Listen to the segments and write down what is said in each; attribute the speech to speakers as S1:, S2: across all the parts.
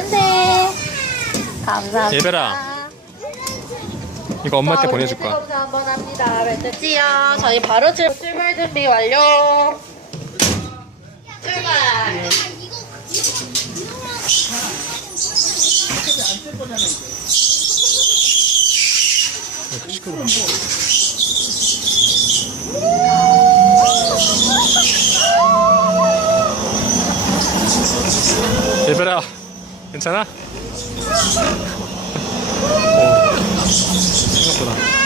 S1: 안 돼. 감사합니다.
S2: 예별아. 이거 엄마한테 보내줄 거야.
S1: 검사 한번 합니다. 멘트지요. 저희 바로 출, 출발 준비 완료. 출발.
S2: 예별아, 괜찮아? 오, 생각보다.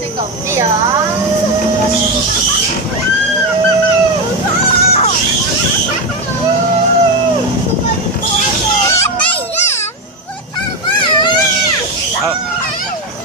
S1: 생각 없지요.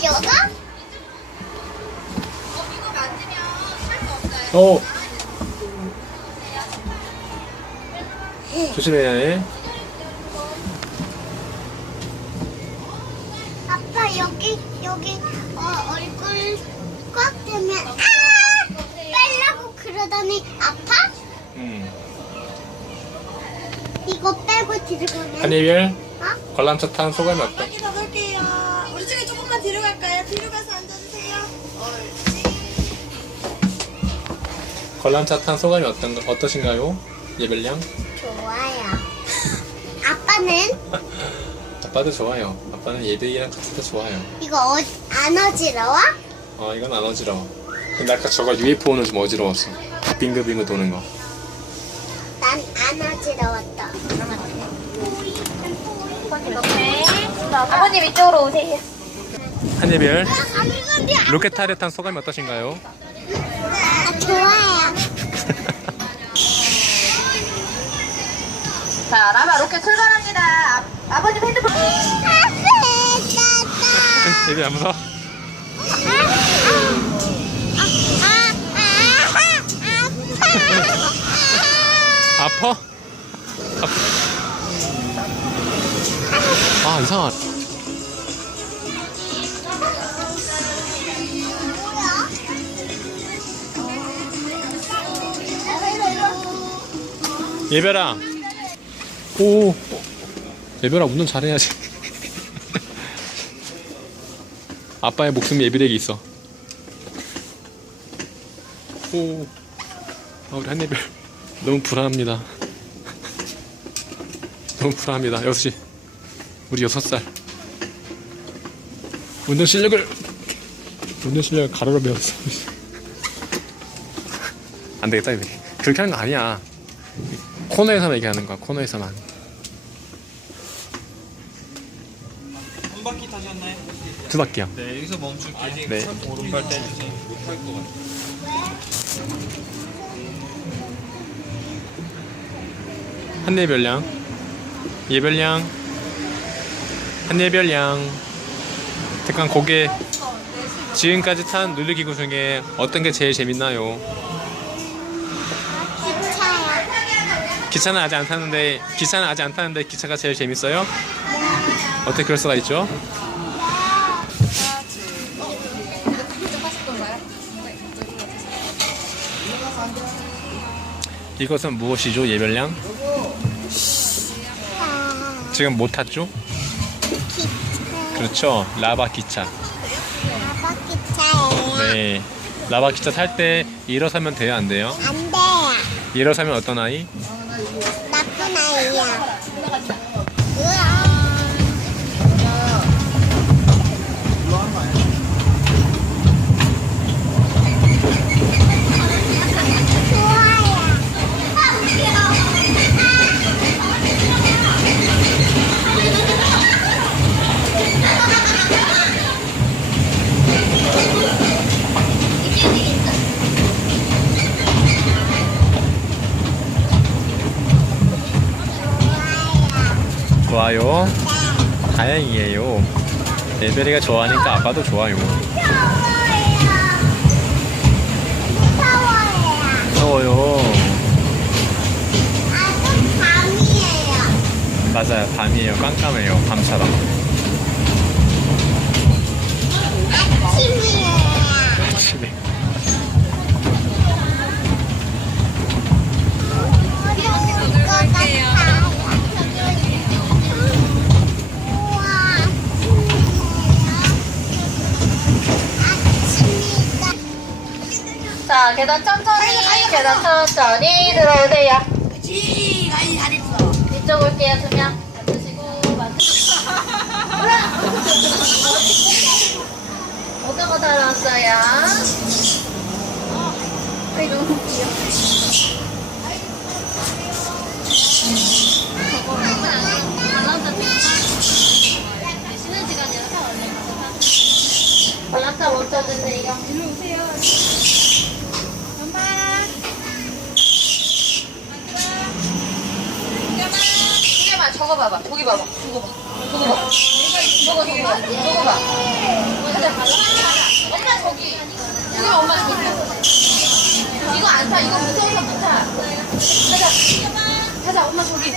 S3: 내려가?
S2: 어. 조심해야 해.
S3: 아빠 여기 여기 어, 얼굴 꽉 되면 아 빼려고 그러더니 아파?
S2: 음.
S3: 이거 빼고 들어가면
S2: 한예별,
S3: 어?
S2: 관람차 탄 소감이 어때?
S4: 많이 가볼게요. 우리 중에 조금만 뒤로 갈까요? 뒤로 가서 앉아주세요.
S2: 관람차 탄 소감이 어떤, 어떠신가요? 예별양?
S3: 좋아요. 아빠는
S2: 아빠도 좋아요. 아빠는 예별이랑 같을 때 좋아요.
S3: 이거 어, 안 어지러워?
S2: 어, 이건 안 어지러워. 근데 아까 저거 UFO는 좀 어지러웠어. 빙글빙글 도는 거.
S3: 난 안 어지러웠다.
S1: 아버님 이쪽으로 오세요.
S2: 한예별,
S3: 아,
S2: 로켓타를 탄 소감이 어떠신가요?
S3: 아, 좋아요.
S1: 자, 라마 로켓 출발합니다. 아, 아버님 핸드폰.
S2: 예별 안 무서워? 아파? 아, 이상하다. 예별아. 오. 예별아, 운전 잘해야지. 아빠의 목숨이 예비되게 있어. 오. 아, 우리 한예별. 너무 불안합니다. 너무 불안합니다. 6시. 우리 6살. 운전 실력을, 운전 실력을 가로로 배웠어. 안 되겠다, 이거. 그렇게 하는 거 아니야. 코너에서만 얘기하는 거야, 코너에서만.
S5: 한 바퀴 타셨나요?
S2: 두 바퀴야.
S5: 네, 여기서 멈출게요. 아직
S2: 네.
S5: 오른발 떼주세요. 못할 것 같아요.
S2: 한예별량 예별량 한예별량 잠깐 고개 지금까지 탄 놀이기구 중에 어떤 게 제일 재밌나요? 기차는 아직 안 타는데 기차는 아직 안 타는데 기차가 제일 재밌어요? 어떻게 그럴 수가 있죠? 이것은 무엇이죠, 예별량?
S3: 아,
S2: 지금 못 탔죠? 그렇죠. 라바 기차.
S3: 아바기차예요.
S2: 네. 라바 기차 탈 때 일어서면 돼요, 안 돼요?
S3: 안 돼요.
S2: 일어서면 어떤 아이?
S3: Thank you.
S2: 좋아요. 다행이에요. 예별이가 좋아하니까 아빠도 좋아요. 무서워요.
S3: 아주 밤이에요.
S2: 맞아요. 밤이에요. 깜깜해요. 밤처럼.
S1: 자, 계단 천천히, 계단 천천히 들어오세요.
S4: 그렇지. 아이 잘했어.
S1: 이쪽 올게요, 두 명. 앉으시고, 만지고. 어떤 거 왔어요? 아이, 너무 귀여워. 탈까? 쉬는 시간이라서 얼른 가서 타. 관람차 멈춰주세요. 일로 오세요. 두개만 저거 봐봐. 저기 봐봐. 저거 봐. 저거 봐. 저거 저거 봐. 저거 봐. 엄마 저기. 저기 엄마 저기. 이거 안 타. 이거 무서워서 못 타. 가자. 가자. 엄마 저기.